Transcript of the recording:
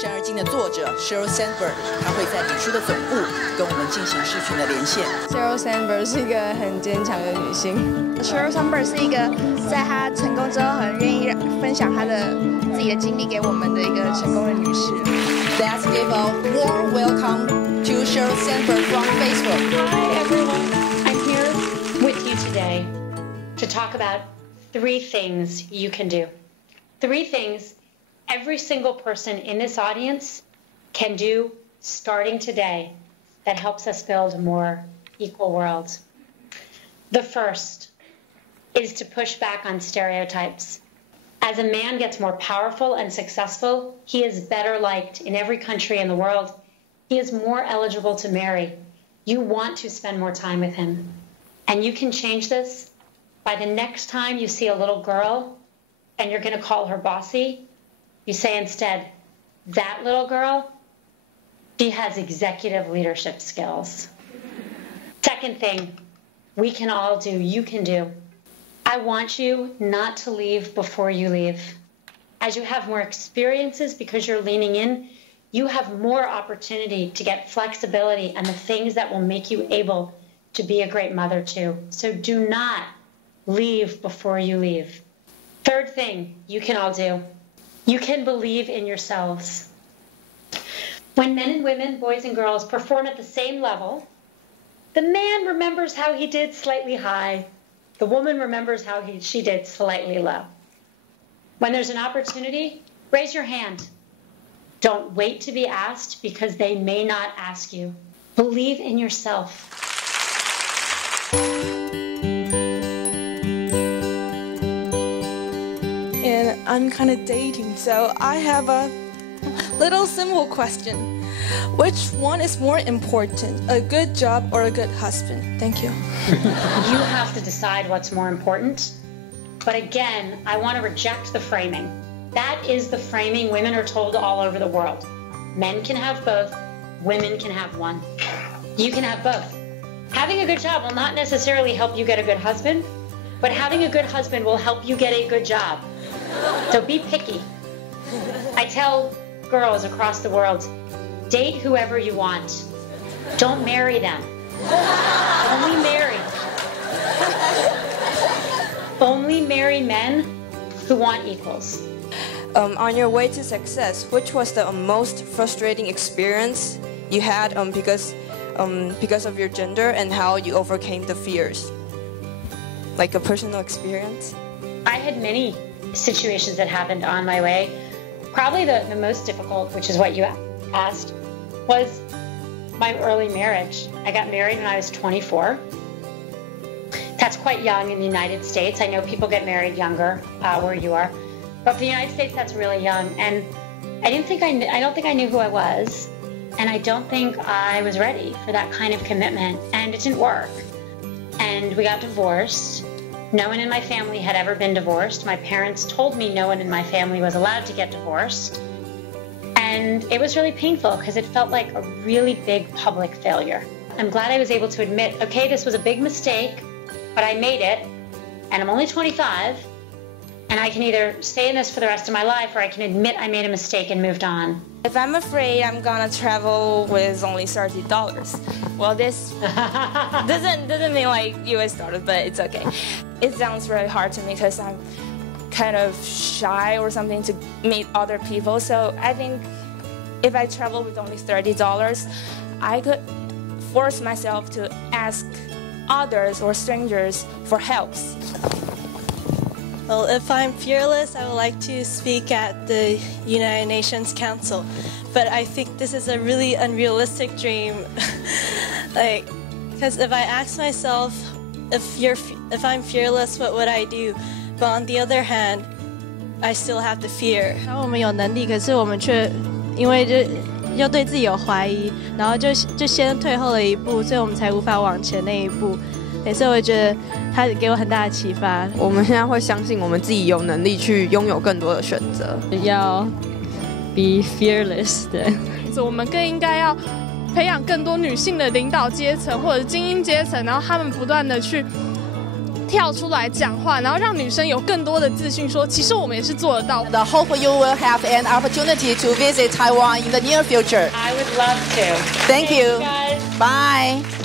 山而今的作者 Sheryl Sandberg， 她会在脸书的总部跟我们进行视讯的连线。Sheryl Sandberg 是一个很坚强的女性。Sheryl Sandberg 是一个在她成功之后很愿意分享她的自己的经历给我们的一个成功的女士。Let's give a warm welcome to Sheryl Sandberg from Facebook. Hi everyone, I'm here with you today to talk about 3 things you can do. 3 things every single person in this audience can do starting today that helps us build a more equal world. The first is to push back on stereotypes. As a man gets more powerful and successful, he is better liked in every country in the world. He is more eligible to marry. You want to spend more time with him. And you can change this by the next time you see a little girl and you're going to call her bossy. You say instead, that little girl, she has executive leadership skills. Second thing we can all do, you can do. I want you not to leave before you leave. As you have more experiences because you're leaning in, you have more opportunity to get flexibility and the things that will make you able to be a great mother too. So do not leave before you leave. Third thing you can all do. You can believe in yourselves. When men and women, boys and girls, perform at the same level, the man remembers how he did slightly high. The woman remembers how she did slightly low. When there's an opportunity, raise your hand. Don't wait to be asked because they may not ask you. Believe in yourself. And I'm kind of dating, so I have a little simple question. Which one is more important, a good job or a good husband? Thank you. You have to decide what's more important. But again, I want to reject the framing. That is the framing women are told all over the world. Men can have both, women can have one. You can have both. Having a good job will not necessarily help you get a good husband, but having a good husband will help you get a good job. So be picky. I tell girls across the world, date whoever you want. Don't marry them. Only marry men who want equals. On your way to success, which was the most frustrating experience you had because of your gender and how you overcame the fears? Like a personal experience? I had many situations that happened on my way. Probably the most difficult, which is what you asked, was my early marriage. I got married when I was 24. That's quite young in the United States. I know people get married younger where you are. But for the United States, that's really young. And I don't think I knew who I was. And I don't think I was ready for that kind of commitment. And it didn't work. And we got divorced. No one in my family had ever been divorced. My parents told me no one in my family was allowed to get divorced. And it was really painful because it felt like a really big public failure. I'm glad I was able to admit, okay, this was a big mistake, but I made it, and I'm only 25, and I can either stay in this for the rest of my life or I can admit I made a mistake and moved on. If I'm afraid I'm gonna travel with only $30, well, this doesn't mean like US dollars, but it's okay. It sounds really hard to me because I'm kind of shy or something to meet other people. So I think if I travel with only $30, I could force myself to ask others or strangers for helps. Well, if I'm fearless, I would like to speak at the United Nations Council. But I think this is a really unrealistic dream. Because if I ask myself, if I'm fearless, what would I do? But on the other hand, I still have the fear. 然后我们有能力，可是我们却因为又对自己有怀疑，然后就先退后了一步，所以我们才无法往前那一步。所以我觉得他给我很大的启发。我们现在会相信我们自己有能力去拥有更多的选择。要 be fearless 的，所以我们更应该要培养更多女性的领导阶层或者精英阶层，然后他们不断的去跳出来讲话，然后让女生有更多的自信，说其实我们也是做得到。I hope you will have an opportunity to visit Taiwan in the near future. I would love to. Thank you. Guys. Bye.